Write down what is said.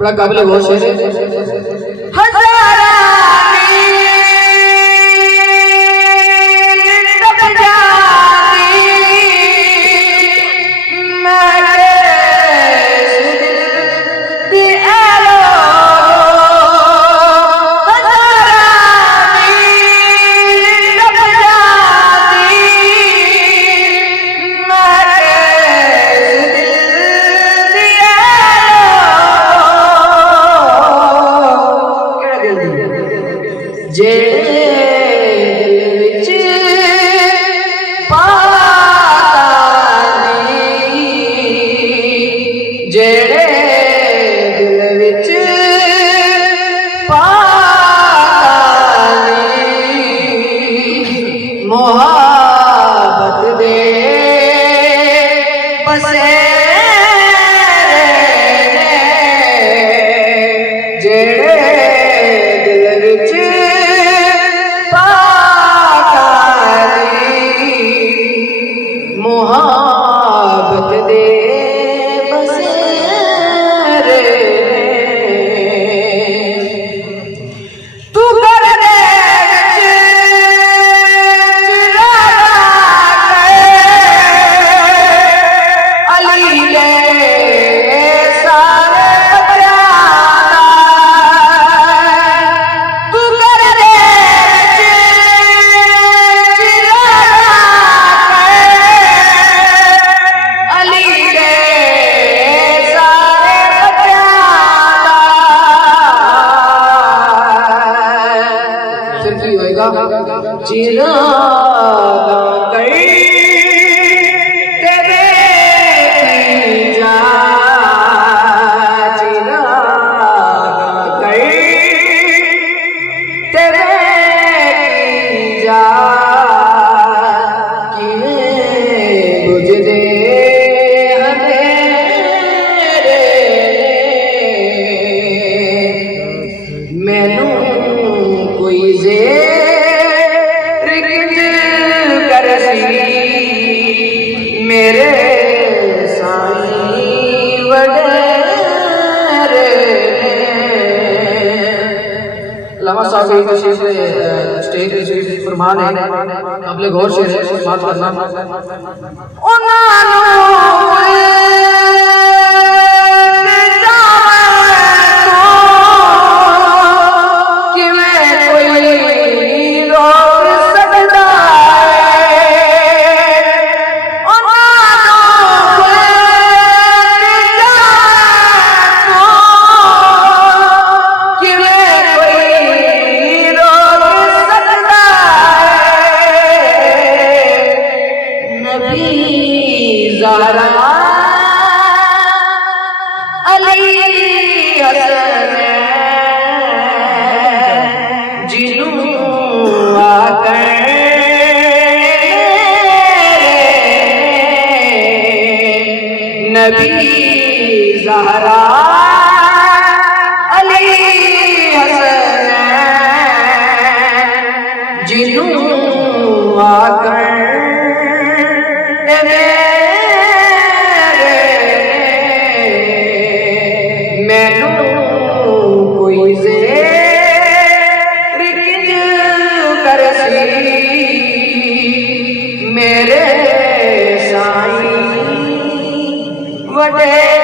बड़ा काबिल बहुत शेर है। मोहब्बत दे बसे जेड़े दिल विच पाकाली मोहब्बत दे बसे चिरागा तेरे जा चिरागा तेरे जा कि बुझ दे अंधेरे मैनू कोई जे मेरे साईं वडेरे लमा साहब की कशिश स्टेज पे फरमान है काबिल गौर से बात करना नबी ज़हरा अली हसन जिन्हों आकर मैनू कोई ज़िक्र करसी मेरे साईं वडे